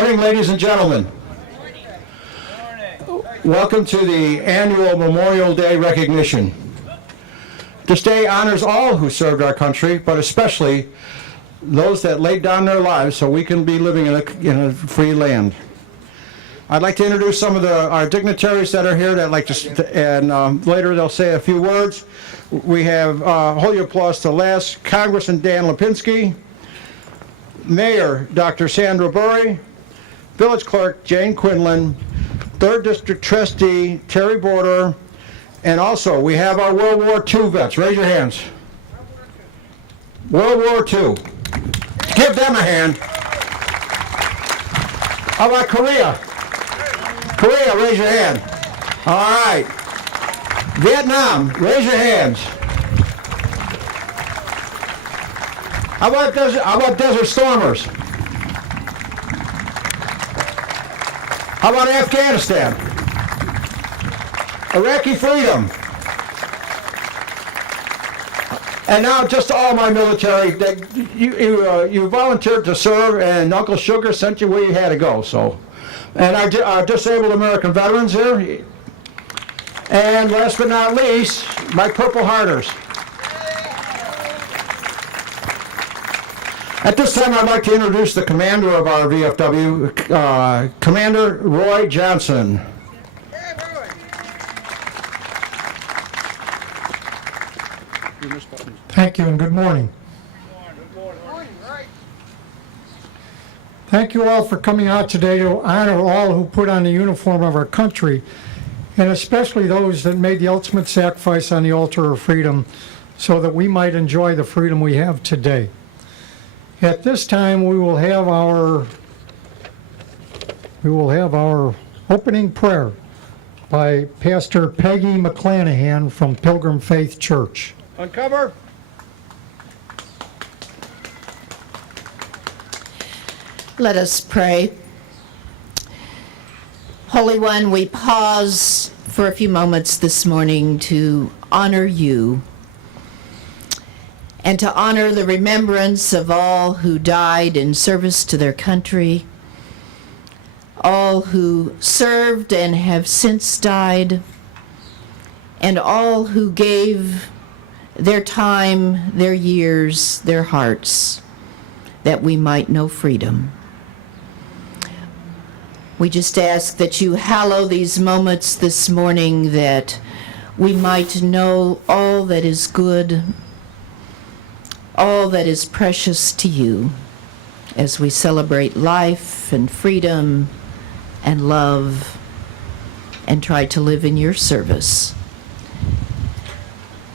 morning, ladies and gentlemen. Welcome to the annual Memorial Day recognition. This day honors all who served our country, but especially those that laid down their lives so we can be living in a free land. I'd like to introduce some of our dignitaries that are here that like to, and later they'll say a few words. We have, hold your applause to last, Congressman Dan Lipinski, Mayor Dr. Sandra Burry, Village Clerk Jane Quinlan, 3rd District Trustee Terry Border, and also we have our World War II vets. Raise your hands. World War II. Give them a hand. How about Korea? Korea, raise your hand. All right. Vietnam, raise your hands. How about Desert Stormers? How about Afghanistan? Iraqi freedom. And now just all my military, you volunteered to serve and Uncle Sugar sent you where you had to go, so. And our disabled American veterans here. And last but not least, my Purple Hearters. At this time, I'd like to introduce the commander of our VFW, Commander Roy Johnson. Thank you and good morning. Thank you all for coming out today to honor all who put on the uniform of our country, and especially those that made the ultimate sacrifice on the altar of freedom so that we might enjoy the freedom we have today. At this time, we will have our opening prayer by Pastor Peggy McClanahan from Pilgrim Faith Church. Uncover. Let us pray. Holy One, we pause for a few moments this morning to honor you and to honor the remembrance of all who died in service to their country, all who served and have since died, and all who gave their time, their years, their hearts, that we might know freedom. We just ask that you hallow these moments this morning, that we might know all that is good, all that is precious to you, as we celebrate life and freedom and love and try to live in your service.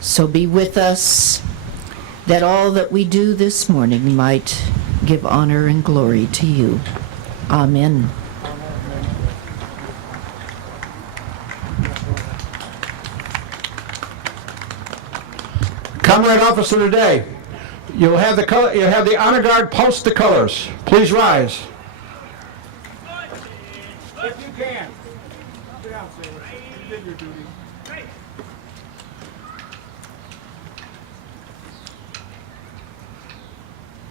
So be with us, that all that we do this morning might give honor and glory to you. Amen. Comrade Officer today, you'll have the honor guard post the colors. Please rise. If you can. Sit down, sailor. You did your duty.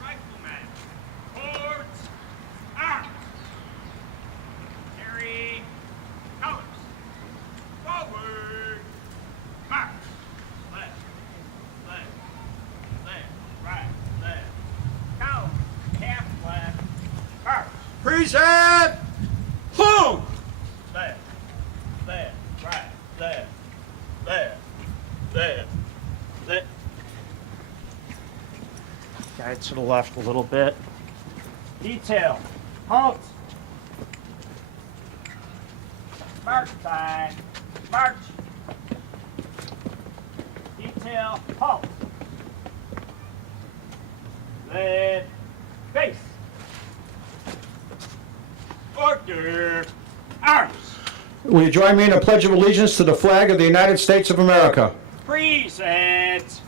Rifleman, towards arms. Carry colors. Forward. March. Left. Left. Left. Right. Left. Count. Half left. March. Present. Hold. Left. Left. Right. Left. Left. Left. Left. Guide to the left a little bit. Detail. Halt. March time. March. Detail. Halt. Left. Face. Order. Arms. Will you join me in a pledge of allegiance to the flag of the United States of America? Present.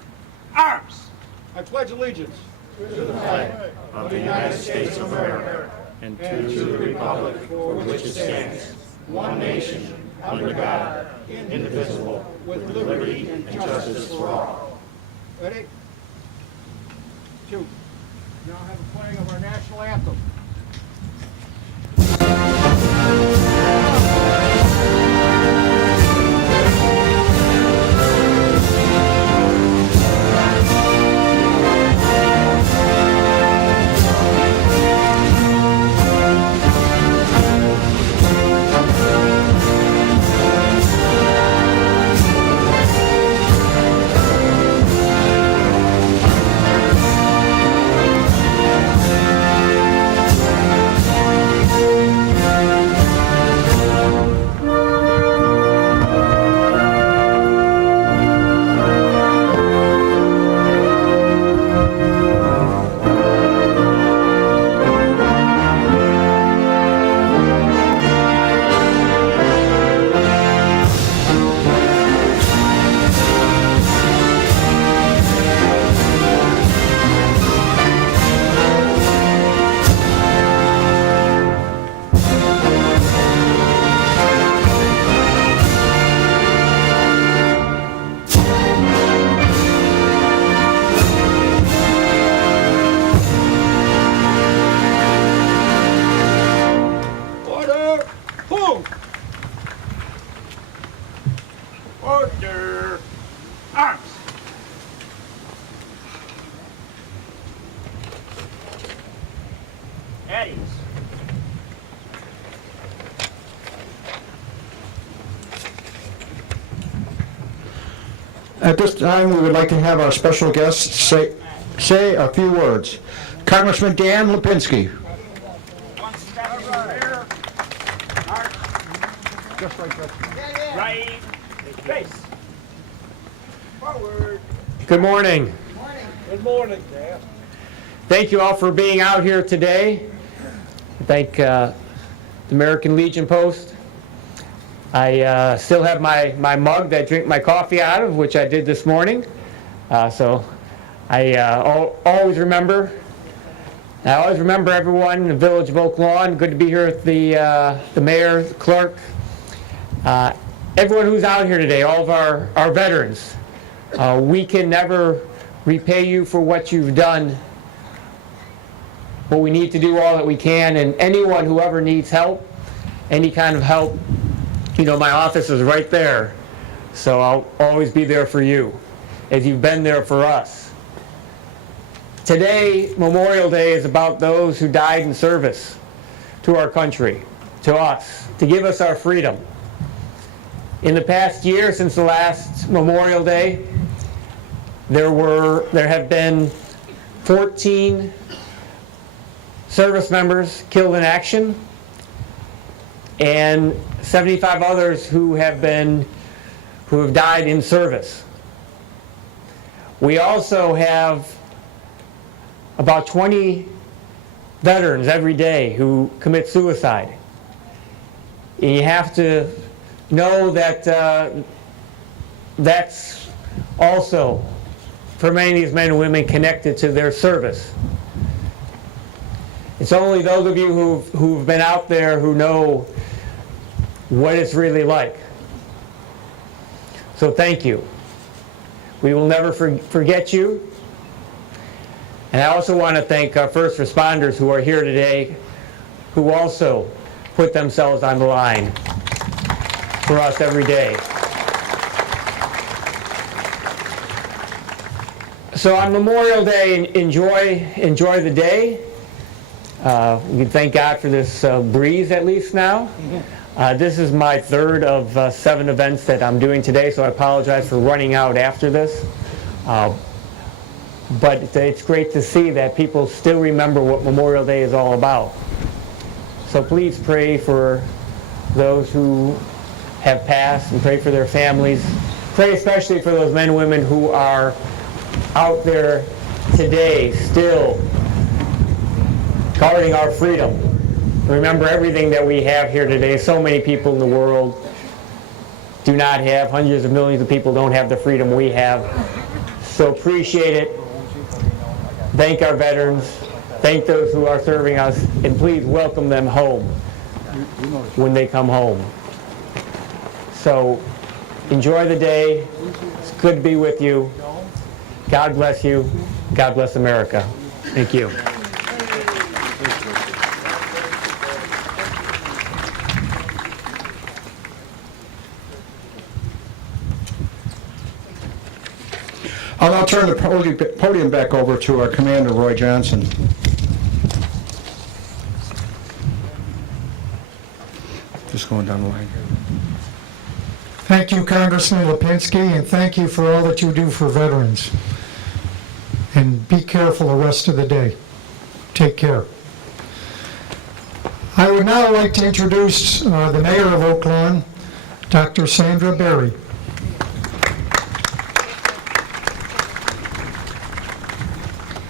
Arms. I pledge allegiance of the United States of America and to the republic for which it stands, one nation, under God, indivisible, with liberty and justice for all. Ready? 2. Now have a playing of our national anthem. under arms. At ease. At this time, we would like to have our special guest say a few words. Congressman Dan Lipinski. One step in the rear. March. Just like that. Right. Face. Forward. Good morning. Good morning, Dan. Thank you all for being out here today. Thank the American Legion Post. I still have my mug that I drink my coffee out of, which I did this morning. So I always remember. I always remember everyone in the village of Oak Lawn. Good to be here with the mayor, the clerk, everyone who's out here today, all of our veterans. We can never repay you for what you've done, but we need to do all that we can, and anyone who ever needs help, any kind of help, you know, my office is right there, so I'll always be there for you, as you've been there for us. Today, Memorial Day, is about those who died in service to our country, to us, to give us our freedom. In the past year, since the last Memorial Day, there have been 14 service members killed in action, and 75 others who have died in service. We also have about 20 veterans every day who commit suicide. And you have to know that that's also, for many of these men and women, connected to their service. It's only those of you who've been out there who know what it's really like. So thank you. We will never forget you. And I also want to thank our first responders who are here today, who also put themselves on the line for us every day. So on Memorial Day, enjoy the day. We can thank God for this breeze at least now. This is my third of 7 events that I'm doing today, so I apologize for running out after this. But it's great to see that people still remember what Memorial Day is all about. So please pray for those who have passed and pray for their families. Pray especially for those men and women who are out there today still guarding our freedom. Remember everything that we have here today. So many people in the world do not have, hundreds of millions of people don't have the freedom we have. So appreciate it. Thank our veterans. Thank those who are serving us. And please welcome them home when they come home. So enjoy the day. It's good to be with you. God bless you. God bless America. Thank you. I'll now turn the podium back over to our Commander, Roy Johnson. Just going down the line here. Thank you, Congressman Lipinski, and thank you for all that you do for veterans. And be careful the rest of the day. Take care. I would now like to introduce the Mayor of Oak Lawn, Dr. Sandra Berry.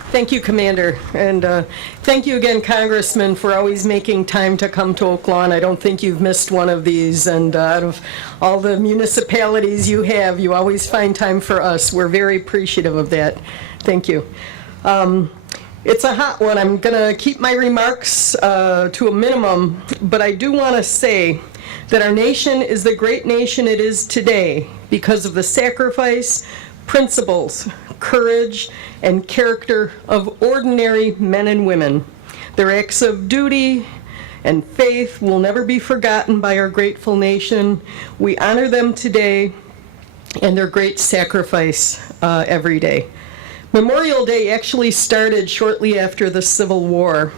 Thank you, Commander, and thank you again, Congressman, for always making time to come to Oak Lawn. I don't think you've missed one of these, and out of all the municipalities you have, you always find time for us. We're very appreciative of that. Thank you. It's a hot one. I'm going to keep my remarks to a minimum, but I do want to say that our nation is the great nation it is today because of the sacrifice, principles, courage, and character of ordinary men and women. Their acts of duty and faith will never be forgotten by our grateful nation. We honor them today and their great sacrifice every day. Memorial Day actually started shortly after the Civil War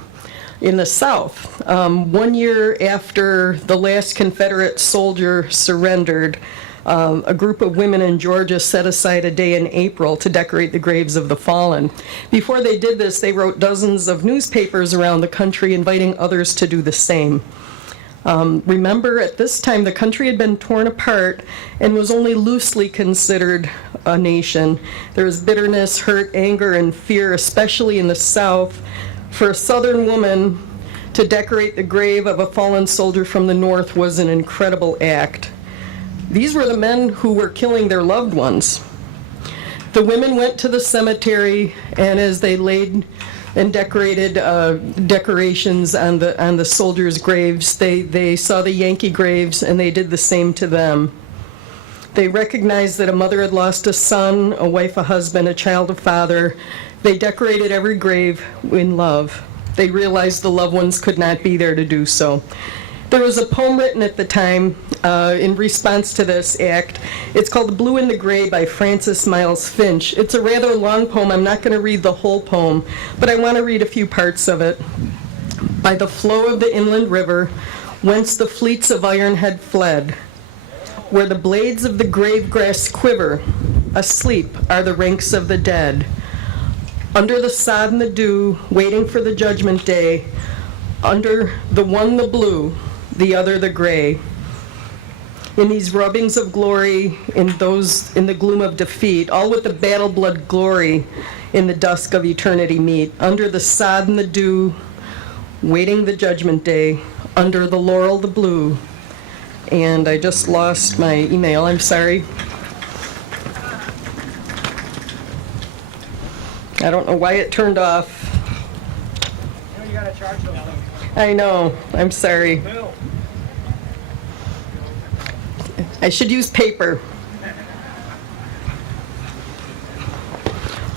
in the South. 1 year after the last Confederate soldier surrendered, a group of women in Georgia set aside a day in April to decorate the graves of the fallen. Before they did this, they wrote dozens of newspapers around the country inviting others to do the same. Remember, at this time, the country had been torn apart and was only loosely considered a nation. There was bitterness, hurt, anger, and fear, especially in the South. For a Southern woman to decorate the grave of a fallen soldier from the North was an incredible act. These were the men who were killing their loved ones. The women went to the cemetery, and as they laid and decorated decorations on the soldiers' graves, they saw the Yankee graves, and they did the same to them. They recognized that a mother had lost a son, a wife, a husband, a child, a father. They decorated every grave in love. They realized the loved ones could not be there to do so. There was a poem written at the time in response to this act. It's called The Blue and the Gray by Francis Miles Finch. It's a rather long poem. I'm not going to read the whole poem, but I want to read a few parts of it. By the flow of the inland river, whence the fleets of iron had fled, where the blades of the grave grass quiver, asleep are the ranks of the dead. Under the sod and the dew, waiting for the judgment day, under the one the blue, the other the gray. In these rubbings of glory, in the gloom of defeat, all with the battle blood glory in the dusk of eternity meet. Under the sod and the dew, waiting the judgment day, under the laurel the blue. And I just lost my email, I'm sorry. I don't know why it turned off. You gotta charge those things. I know, I'm sorry. I should use paper.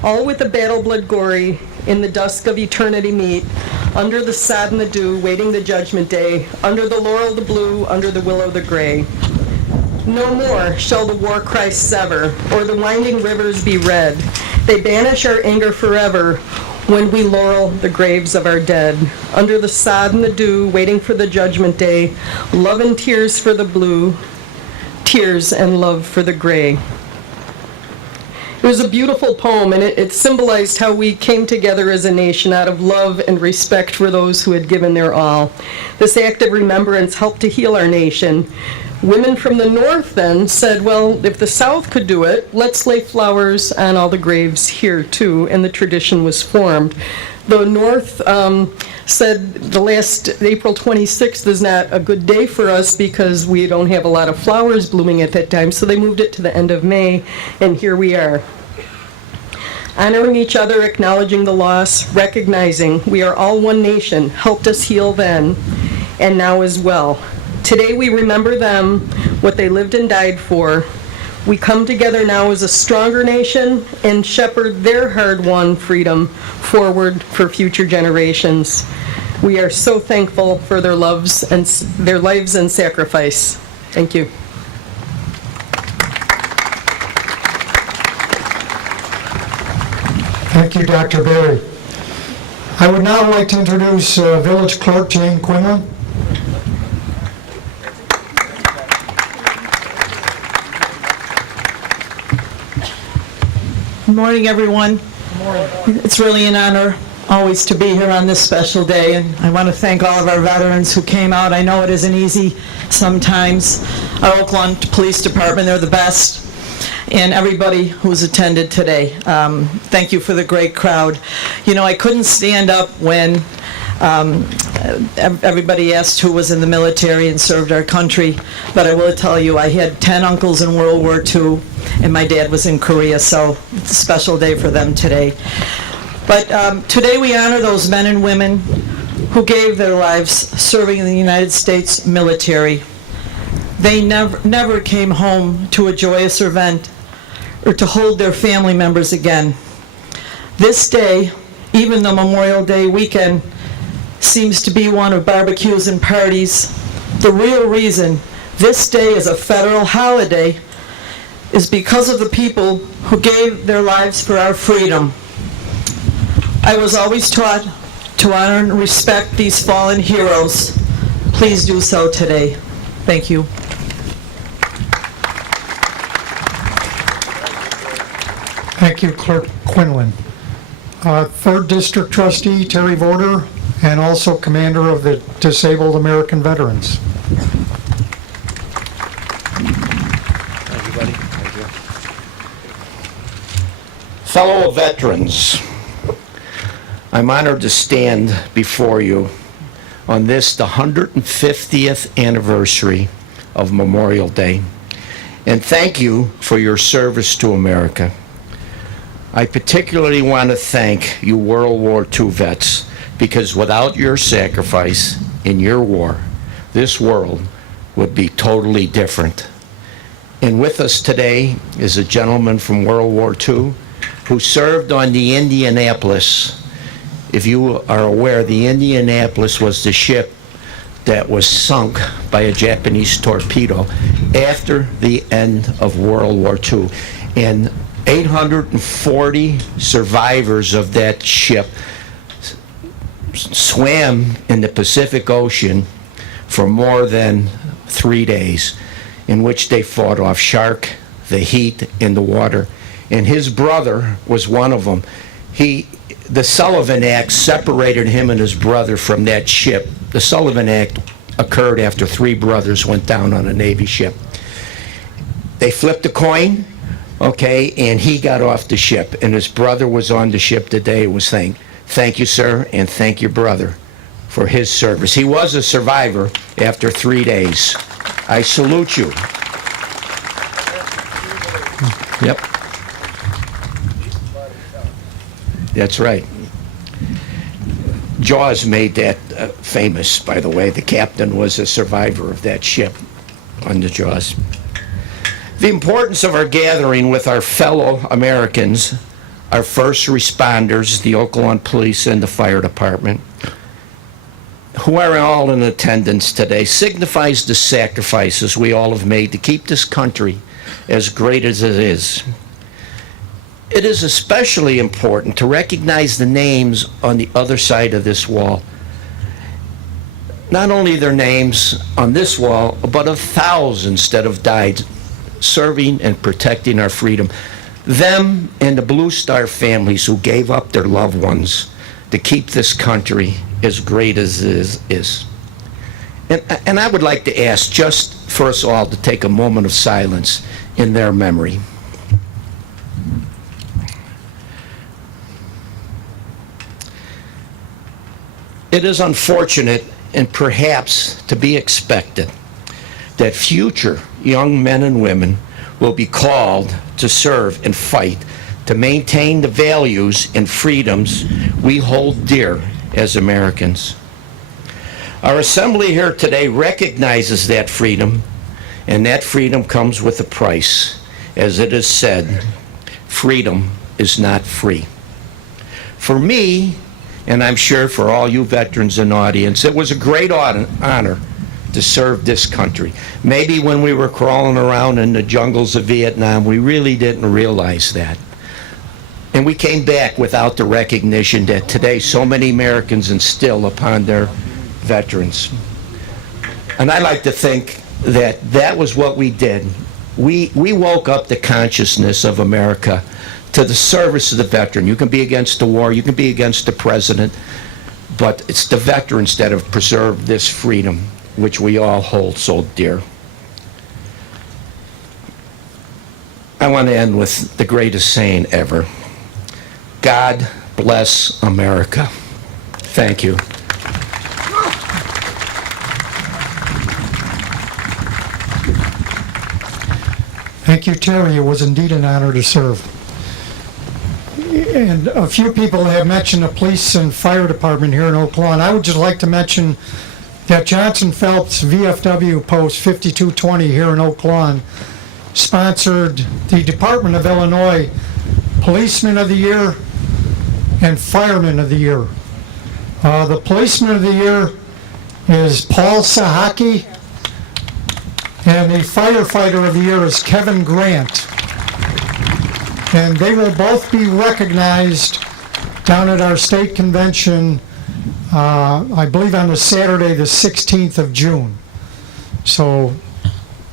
All with the battle blood gory, in the dusk of eternity meet, under the sod and the dew, waiting the judgment day, under the laurel the blue, under the willow the gray. No more shall the war cry sever, or the winding rivers be red. They banish our anger forever, when we laurel the graves of our dead. Under the sod and the dew, waiting for the judgment day, love and tears for the blue, tears and love for the gray. It was a beautiful poem, and it symbolized how we came together as a nation out of love and respect for those who had given their all. This act of remembrance helped to heal our nation. Women from the North then said, well, if the South could do it, let's lay flowers on all the graves here too, and the tradition was formed. The North said the last April 26th is not a good day for us because we don't have a lot of flowers blooming at that time, so they moved it to the end of May, and here we are. Honoring each other, acknowledging the loss, recognizing we are all one nation, helped us heal then, and now as well. Today we remember them, what they lived and died for. We come together now as a stronger nation and shepherd their hard-won freedom forward for future generations. We are so thankful for their lives and sacrifice. Thank you. Thank you, Dr. Berry. I would now like to introduce Village Clerk Jane Quinlan. Good morning, everyone. Good morning. It's really an honor always to be here on this special day, and I want to thank all of our veterans who came out. I know it isn't easy sometimes. Our Oak Lawn Police Department, they're the best, and everybody who's attended today. Thank you for the great crowd. You know, I couldn't stand up when everybody asked who was in the military and served our country, but I will tell you, I had 10 uncles in World War II, and my dad was in Korea, so it's a special day for them today. But today we honor those men and women who gave their lives serving in the United States military. They never came home to a joyous event or to hold their family members again. This day, even the Memorial Day weekend, seems to be one of barbecues and parties. The real reason this day is a federal holiday is because of the people who gave their lives for our freedom. I was always taught to honor and respect these fallen heroes. Please do so today. Thank you. Thank you, Clerk Quinlan. 3rd District Trustee Terry Voder, and also Commander of the Disabled American Veterans. Thank you, buddy. Thank you. Fellow veterans, I'm honored to stand before you on this, the 150th anniversary of Memorial Day, and thank you for your service to America. I particularly want to thank you World War II vets, because without your sacrifice in your war, this world would be totally different. And with us today is a gentleman from World War II who served on the Indianapolis. If you are aware, the Indianapolis was the ship that was sunk by a Japanese torpedo after the end of World War II. And 840 survivors of that ship swam in the Pacific Ocean for more than 3 days, in which they fought off shark, the heat, and the water. And his brother was one of them. The Sullivan Act separated him and his brother from that ship. The Sullivan Act occurred after 3 brothers went down on a Navy ship. They flipped a coin, okay, and he got off the ship, and his brother was on the ship today and was saying, "Thank you, sir, and thank your brother for his service." He was a survivor after 3 days. I salute you. Yep. That's right. Jaws made that famous, by the way. The captain was a survivor of that ship on the Jaws. The importance of our gathering with our fellow Americans, our first responders, the Oaklawn Police and the Fire Department, who are all in attendance today, signifies the sacrifices we all have made to keep this country as great as it is. It is especially important to recognize the names on the other side of this wall. Not only their names on this wall, but of thousands that have died serving and protecting our freedom. Them and the Blue Star families who gave up their loved ones to keep this country as great as it is. And I would like to ask just for us all to take a moment of silence in their memory. It is unfortunate and perhaps to be expected that future young men and women will be called to serve and fight to maintain the values and freedoms we hold dear as Americans. Our assembly here today recognizes that freedom, and that freedom comes with a price. As it is said, freedom is not free. For me, and I'm sure for all you veterans in the audience, it was a great honor to serve this country. Maybe when we were crawling around in the jungles of Vietnam, we really didn't realize that. And we came back without the recognition that today so many Americans instill upon their veterans. And I like to think that that was what we did. We woke up the consciousness of America to the service of the veteran. You can be against the war, you can be against the president, but it's the veterans that have preserved this freedom, which we all hold so dear. I want to end with the greatest saying ever. God bless America. Thank you. Thank you, Terry. It was indeed an honor to serve. And a few people have mentioned the police and fire department here in Oak Lawn. I would just like to mention that Johnson Phelps VFW Post 5220 here in Oak Lawn sponsored the Department of Illinois Policeman of the Year and Fireman of the Year. The Policeman of the Year is Paul Sahaki, and the Firefighter of the Year is Kevin Grant. And they will both be recognized down at our state convention, I believe on the Saturday, the 16th of June. So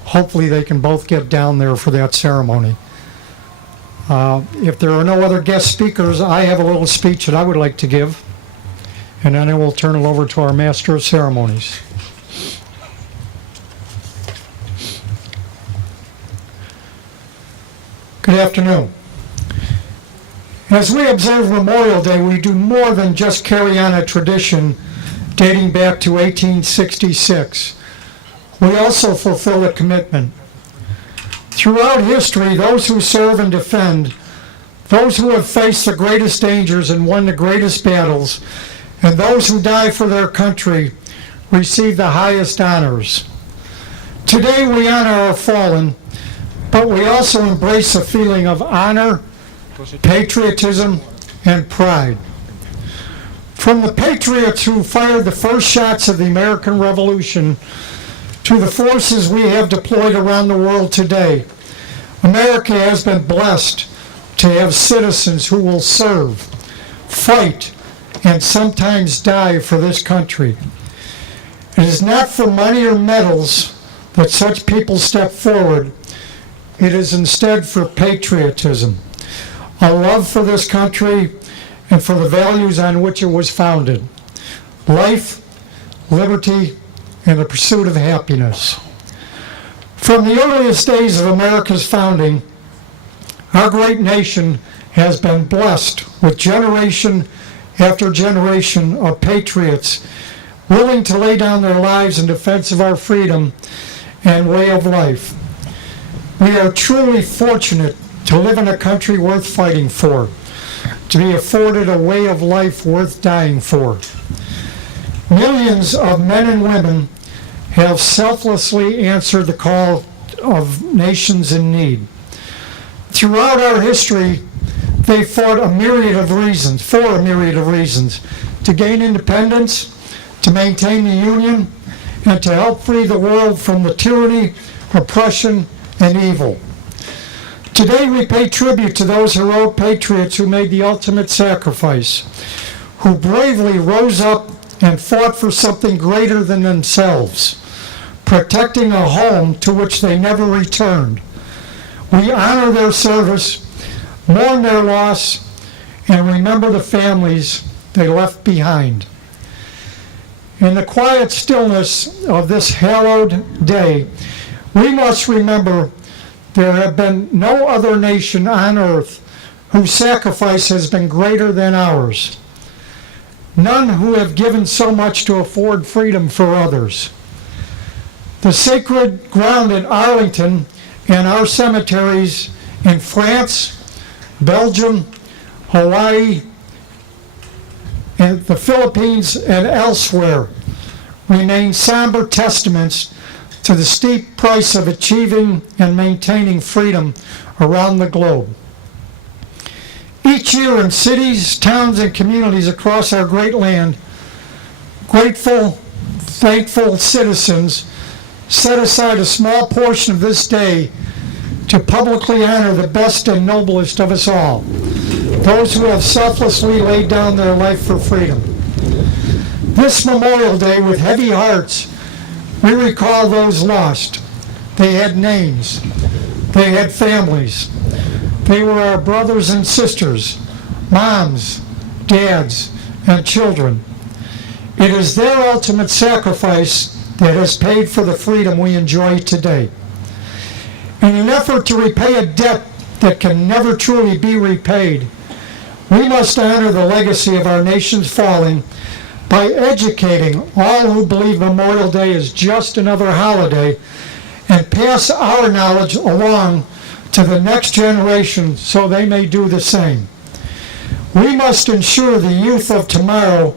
hopefully they can both get down there for that ceremony. If there are no other guest speakers, I have a little speech that I would like to give, and then I will turn it over to our Master of Ceremonies. Good afternoon. As we observe Memorial Day, we do more than just carry on a tradition dating back to 1866. We also fulfill a commitment. Throughout history, those who serve and defend, those who have faced the greatest dangers and won the greatest battles, and those who die for their country receive the highest honors. Today we honor our fallen, but we also embrace a feeling of honor, patriotism, and pride. From the patriots who fired the first shots of the American Revolution to the forces we have deployed around the world today, America has been blessed to have citizens who will serve, fight, and sometimes die for this country. It is not for money or medals that such people step forward. It is instead for patriotism, a love for this country and for the values on which it was founded: life, liberty, and the pursuit of happiness. From the earliest days of America's founding, our great nation has been blessed with generation after generation of patriots willing to lay down their lives in defense of our freedom and way of life. We are truly fortunate to live in a country worth fighting for, to be afforded a way of life worth dying for. Millions of men and women have selflessly answered the call of nations in need. Throughout our history, they fought for a myriad of reasons, to gain independence, to maintain the Union, and to help free the world from the tyranny, oppression, and evil. Today we pay tribute to those heroic patriots who made the ultimate sacrifice, who bravely rose up and fought for something greater than themselves, protecting a home to which they never returned. We honor their service, mourn their loss, and remember the families they left behind. In the quiet stillness of this hallowed day, we must remember there have been no other nation on earth whose sacrifice has been greater than ours. None who have given so much to afford freedom for others. The sacred ground at Arlington and our cemeteries in France, Belgium, Hawaii, and the Philippines and elsewhere remain somber testaments to the steep price of achieving and maintaining freedom around the globe. Each year in cities, towns, and communities across our great land, grateful, thankful citizens set aside a small portion of this day to publicly honor the best and noblest of us all, those who have selflessly laid down their life for freedom. This Memorial Day, with heavy hearts, we recall those lost. They had names. They had families. They were our brothers and sisters, moms, dads, and children. It is their ultimate sacrifice that has paid for the freedom we enjoy today. In an effort to repay a debt that can never truly be repaid, we must honor the legacy of our nation's falling by educating all who believe Memorial Day is just another holiday and pass our knowledge along to the next generation so they may do the same. We must ensure the youth of tomorrow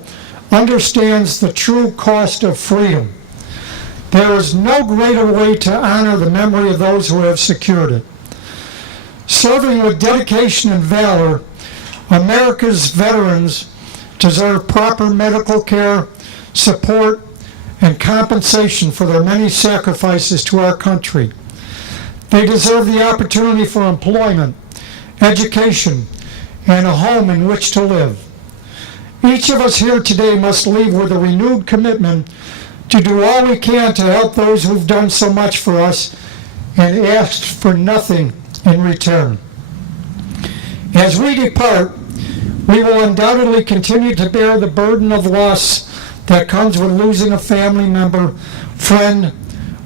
understands the true cost of freedom. There is no greater way to honor the memory of those who have secured it. Serving with dedication and valor, America's veterans deserve proper medical care, support, and compensation for their many sacrifices to our country. They deserve the opportunity for employment education, and a home in which to live. Each of us here today must leave with a renewed commitment to do all we can to help those who've done so much for us and asked for nothing in return. As we depart, we will undoubtedly continue to bear the burden of loss that comes with losing a family member, friend,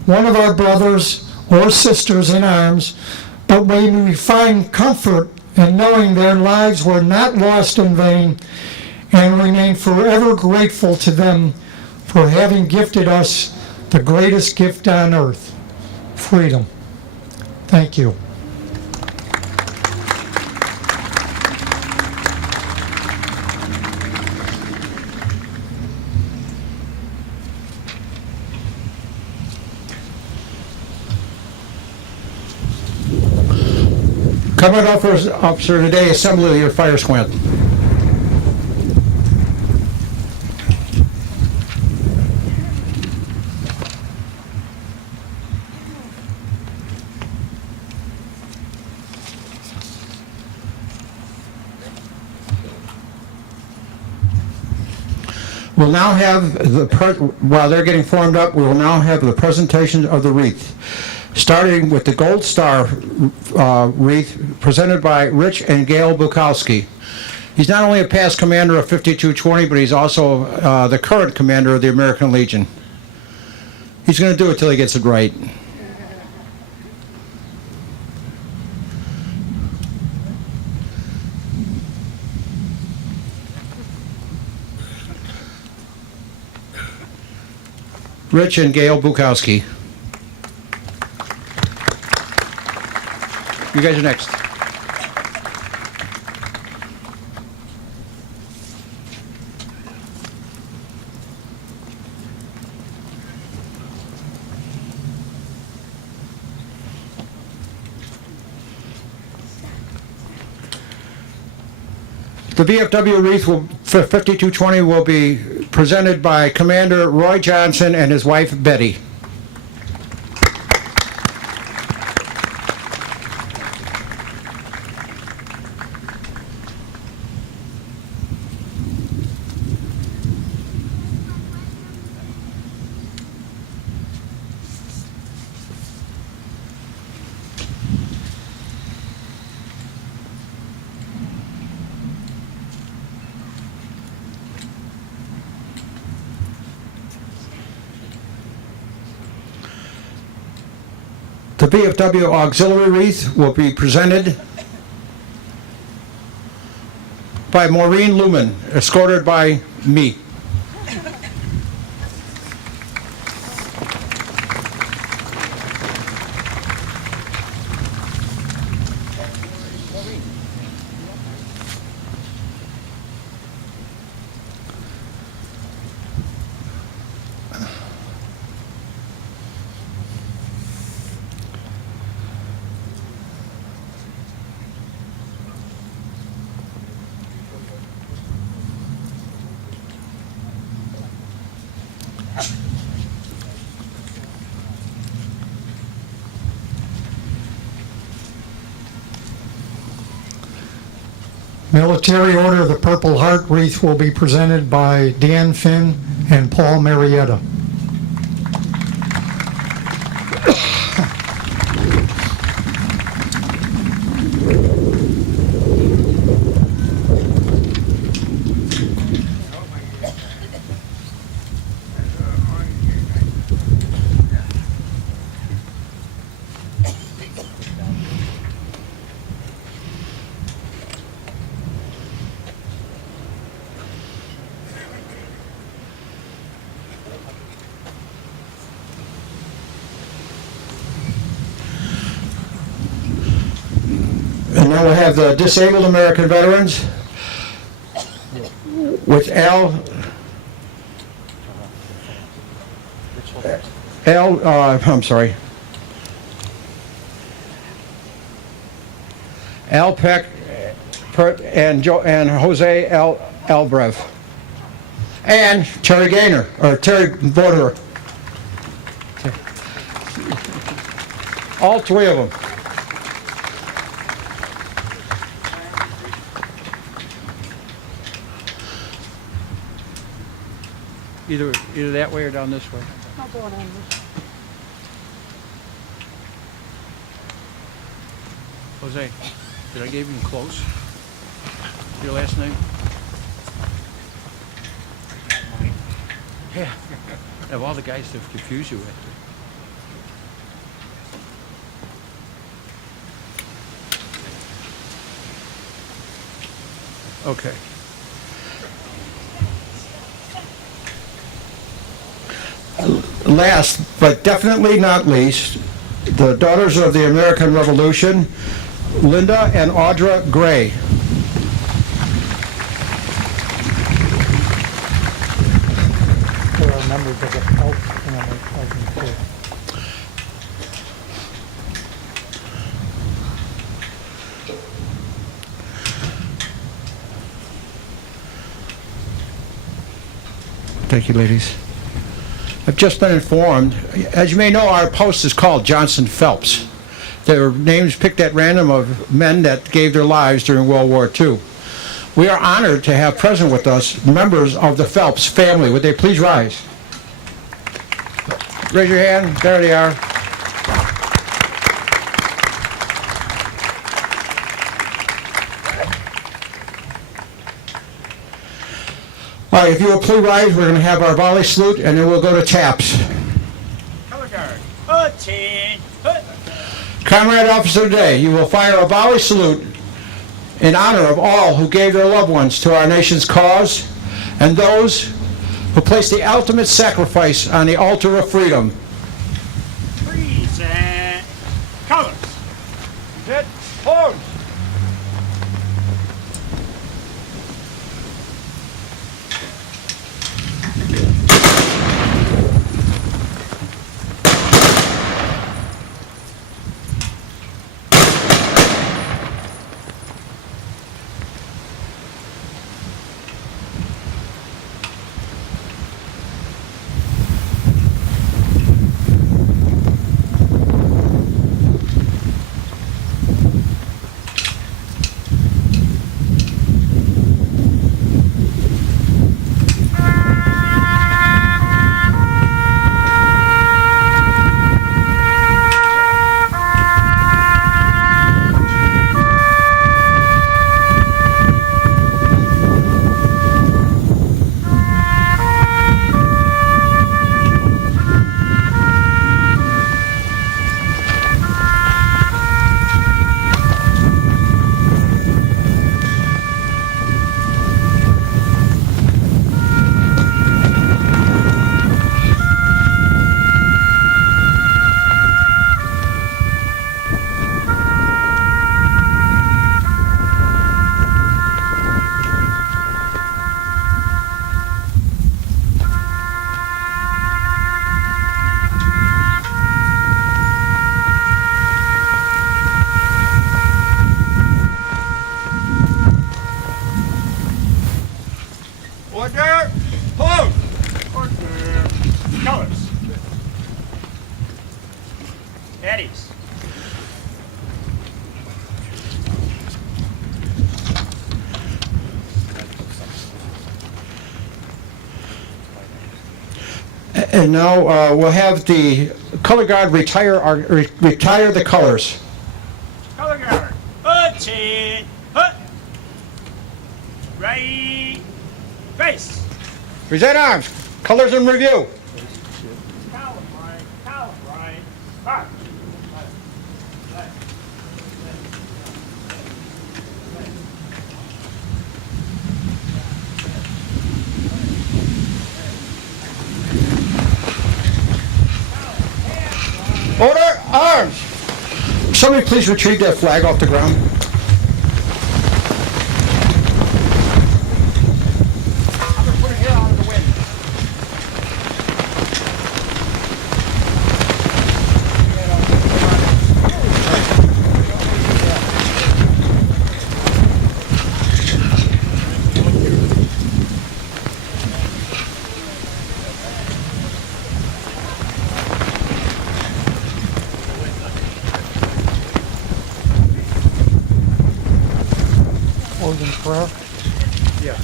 one of our brothers or sisters in arms, but may we find comfort in knowing their lives were not lost in vain and remain forever grateful to them for having gifted us the greatest gift on earth, freedom. Thank you. Coming up for officer today, assembly your fire squad. We'll now have while they're getting formed up, we will now have the presentation of the wreath, starting with the Gold Star wreath presented by Rich and Gail Bukowski. He's not only a past commander of 5220, but he's also the current commander of the American Legion. He's going to do it till he gets it right. Rich and Gail Bukowski. You guys are next. The VFW wreath for 5220 will be presented by Commander Roy Johnson and his wife Betty. The VFW auxiliary wreath will be presented by Maureen Lumen, escorted by me. Military Order of the Purple Heart wreath will be presented by Dan Finn and Paul Marietta. And now we'll have the Disabled American Veterans with Al Peck and Jose Albrev and Terry Gaynor, or Terry Vorderer. All three of them. Either that way or down this way. Jose, did I give you close? Your last name? Yeah. Of all the guys to confuse you with. Okay. Last, but definitely not least, the Daughters of the American Revolution, Linda and Audra Gray. There are members of the Phelps family present too. Thank you, ladies. I've just been informed, as you may know, our post is called Johnson Phelps. Their names picked at random of men that gave their lives during World War II. We are honored to have present with us members of the Phelps family. Would they please rise? Raise your hand. There they are. All right, if you will please rise, we're going to have our volley salute, and then we'll go to taps. Color guard. Attention. Comrade Officer of the Day, you will fire a volley salute in honor of all who gave their loved ones to our nation's cause and those who placed the ultimate sacrifice on the altar of freedom. Freeze and colors. Set. Hold. Order. Hold. Order. Colors. Eddies. And now we'll have the color guard retire the colors. Color guard. Attention. Hut. Right. Face. Present arms. Colors in review. Column right. Mark. Order, arms! Somebody please retrieve that flag off the ground. I'm gonna put it here out of the wind. Closing prayer. Yeah.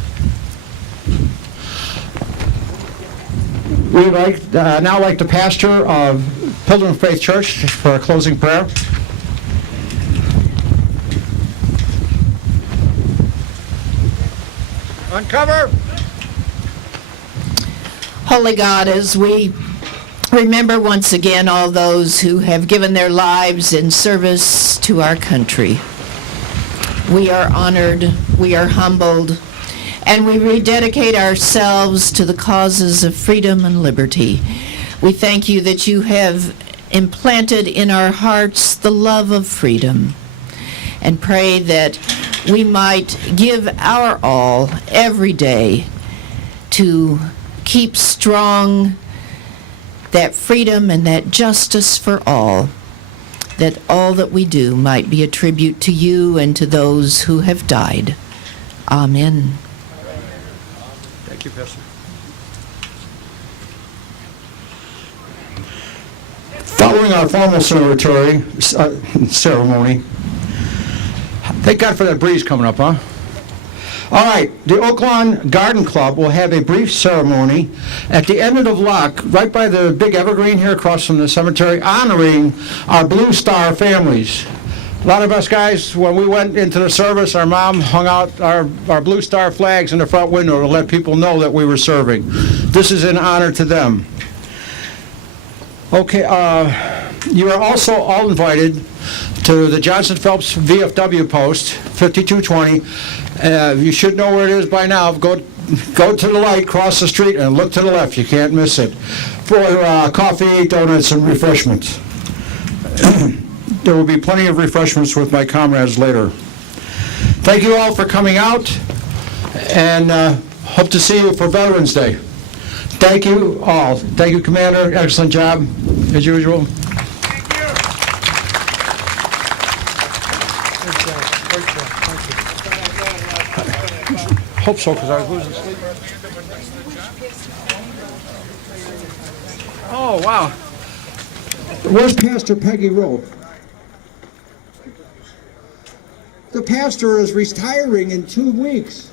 We'd now like the pastor of Pilgrim Faith Church for a closing prayer. Uncover! Holy God, as we remember once again all those who have given their lives in service to our country, we are honored, we are humbled, and we rededicate ourselves to the causes of freedom and liberty. We thank you that you have implanted in our hearts the love of freedom, and pray that we might give our all every day to keep strong that freedom and that justice for all, that all that we do might be a tribute to you and to those who have died. Amen. Thank you, Pastor. Following our formal ceremony, thank God for that breeze coming up, huh? All right, the Oak Lawn Garden Club will have a brief ceremony at the end of the block, right by the big evergreen here across from the cemetery, honoring our Blue Star families. A lot of us guys, when we went into the service, our mom hung out our Blue Star flags in the front window to let people know that we were serving. This is in honor to them. Okay, you are also all invited to the Johnson Phelps VFW post, 5220. You should know where it is by now. Go to the light, cross the street, and look to the left. You can't miss it. For coffee, donuts, and refreshments. There will be plenty of refreshments with my comrades later. Thank you all for coming out, and hope to see you for Veterans Day. Thank you all. Thank you, Commander. Excellent job, as usual. Hope so, because I was losing sleep. Oh, wow. Where's Pastor Peggy Rope? The pastor is retiring in 2 weeks.